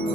Di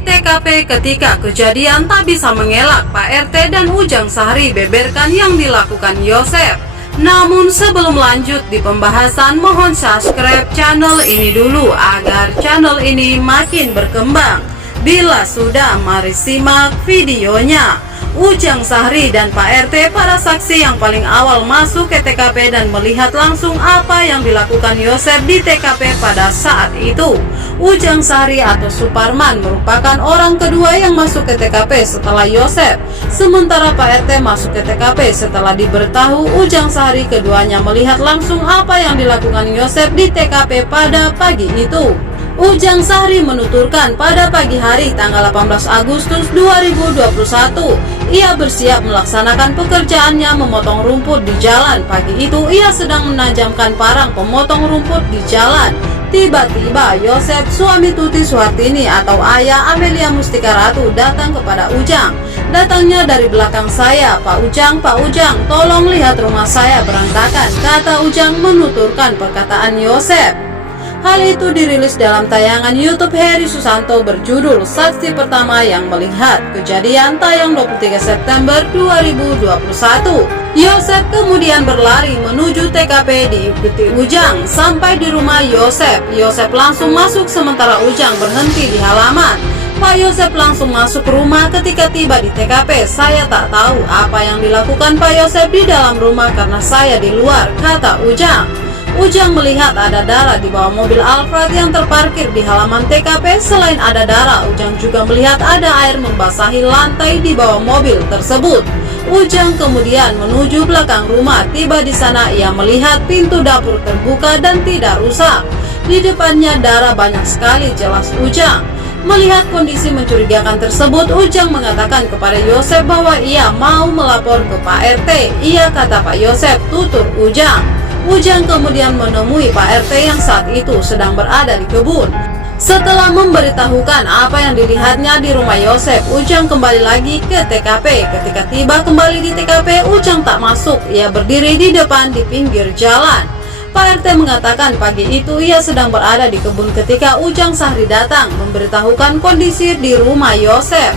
TKP ketika kejadian tak bisa mengelak, Pak RT dan Ujang Sahri beberkan yang dilakukan Yosep. Namun sebelum lanjut di pembahasan, mohon subscribe channel ini dulu agar channel ini makin berkembang. Bila sudah, mari simak videonya. Ujang Sahri dan Pak RT para saksi yang paling awal masuk ke TKP dan melihat langsung apa yang dilakukan Yosep di TKP pada saat itu. Ujang Sahri atau Suparman merupakan orang kedua yang masuk ke TKP setelah Yosep. Sementara Pak RT masuk ke TKP setelah diberitahu Ujang Sahri. Keduanya melihat langsung apa yang dilakukan Yosep di TKP pada pagi itu. Ujang Sahri menuturkan pada pagi hari tanggal 18 Agustus 2021, ia bersiap melaksanakan pekerjaannya memotong rumput di jalan. Pagi itu ia sedang menajamkan parang pemotong rumput di jalan. Tiba-tiba Yosep, suami Tuti Suhartini atau ayah Amelia Mustika Ratu, datang kepada Ujang. Datangnya dari belakang saya. Pak Ujang, tolong lihat rumah saya berantakan, kata Ujang menuturkan perkataan Yosep. Hal itu dirilis dalam tayangan YouTube Heri Susanto berjudul Saksi Pertama Yang Melihat Kejadian, tayang 23 September 2021. Yosep kemudian berlari menuju TKP diikuti Ujang. Sampai di rumah Yosep langsung masuk sementara Ujang berhenti di halaman. Pak Yosep langsung masuk rumah. Ketika tiba di TKP, saya tak tahu apa yang dilakukan Pak Yosep di dalam rumah karena saya di luar, kata Ujang. Ujang melihat ada darah di bawah mobil Alphard yang terparkir di halaman TKP. Selain ada darah, Ujang juga melihat ada air membasahi lantai di bawah mobil tersebut. Ujang kemudian menuju belakang rumah. Tiba di sana ia melihat pintu dapur terbuka dan tidak rusak. Di depannya darah banyak sekali, jelas Ujang. Melihat kondisi mencurigakan tersebut, Ujang mengatakan kepada Yosep bahwa ia mau melapor ke Pak RT. Iya, kata Pak Yosep, tutur Ujang. Ujang kemudian menemui Pak RT yang saat itu sedang berada di kebun. Setelah memberitahukan apa yang dilihatnya di rumah Yosep, Ujang kembali lagi ke TKP. Ketika tiba kembali di TKP, Ujang tak masuk. Ia berdiri di depan di pinggir jalan. Pak RT mengatakan pagi itu ia sedang berada di kebun ketika Ujang Sahri datang memberitahukan kondisi di rumah Yosep.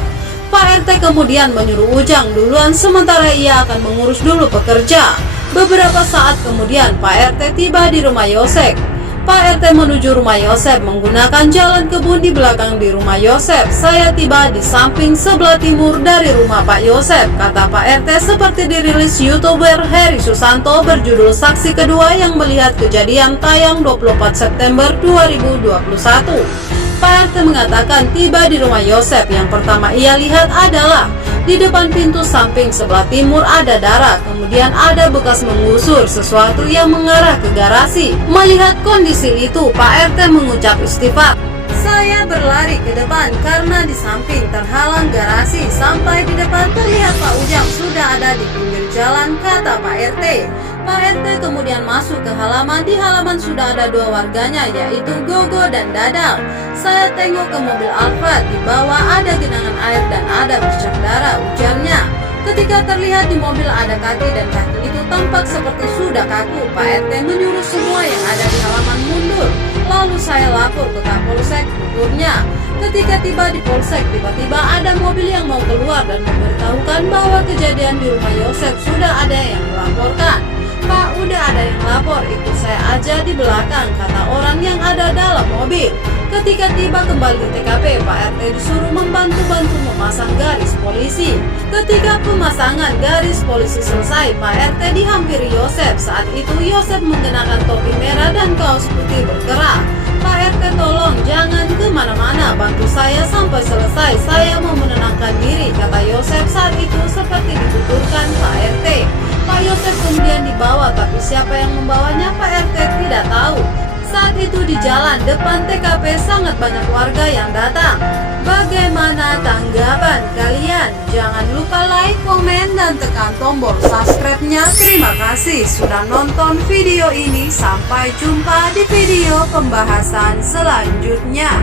Pak RT kemudian menyuruh Ujang duluan sementara ia akan mengurus dulu pekerja. Beberapa saat kemudian Pak RT tiba di rumah Yosep. Pak RT menuju rumah Yosep menggunakan jalan kebun di belakang di rumah Yosep. Saya tiba di samping sebelah timur dari rumah Pak Yosep, kata Pak RT seperti dirilis YouTuber Heri Susanto berjudul Saksi Kedua Yang Melihat Kejadian, tayang 24 September 2021. Pak RT mengatakan tiba di rumah Yosep, yang pertama ia lihat adalah di depan pintu samping sebelah timur ada darah, kemudian ada bekas menggusur sesuatu yang mengarah ke garasi. Melihat kondisi itu, Pak RT mengucap istighfar. Saya berlari ke depan karena di samping terhalang garasi. Sampai di depan terlihat Pak Ujang sudah ada di pinggir jalan, kata Pak RT. Pak RT kemudian masuk ke halaman. Di halaman sudah ada dua warganya, yaitu Gogo dan Dadang. Saya tengok ke mobil Alphard, di bawah ada genangan air dan ada bercak darah, ujarnya. Ketika terlihat di mobil ada kaki dan kaki itu tampak seperti sudah kaku. Pak RT menyuruh semua yang ada di halaman mundur. Lalu saya lapor ke Kapolsek, tuturnya. Ketika tiba di Polsek, tiba-tiba ada mobil yang mau keluar dan memberitahukan bahwa kejadian di rumah Yosep sudah ada yang melaporkan. Pak, udah ada yang lapor, ikut saya aja di belakang, kata orang yang ada dalam mobil. Ketika tiba kembali di TKP, Pak RT disuruh membantu-bantu memasang garis polisi. Ketika pemasangan garis polisi selesai, Pak RT dihampiri Yosep. Saat itu Yosep mengenakan topi merah dan kaos putih berkerah. Pak RT, tolong jangan kemana-mana, bantu saya sampai selesai, saya mau menenangkan diri, kata Yosep saat itu seperti dituturkan Pak RT. Pak Yosep kemudian dibawa, tapi siapa yang membawanya Pak RT tidak tahu. Saat itu di jalan depan TKP sangat banyak warga yang datang. Bagaimana tanggapan kalian? Jangan lupa like, komen, dan tekan tombol subscribe-nya. Terima kasih sudah nonton video ini. Sampai jumpa di video pembahasan selanjutnya.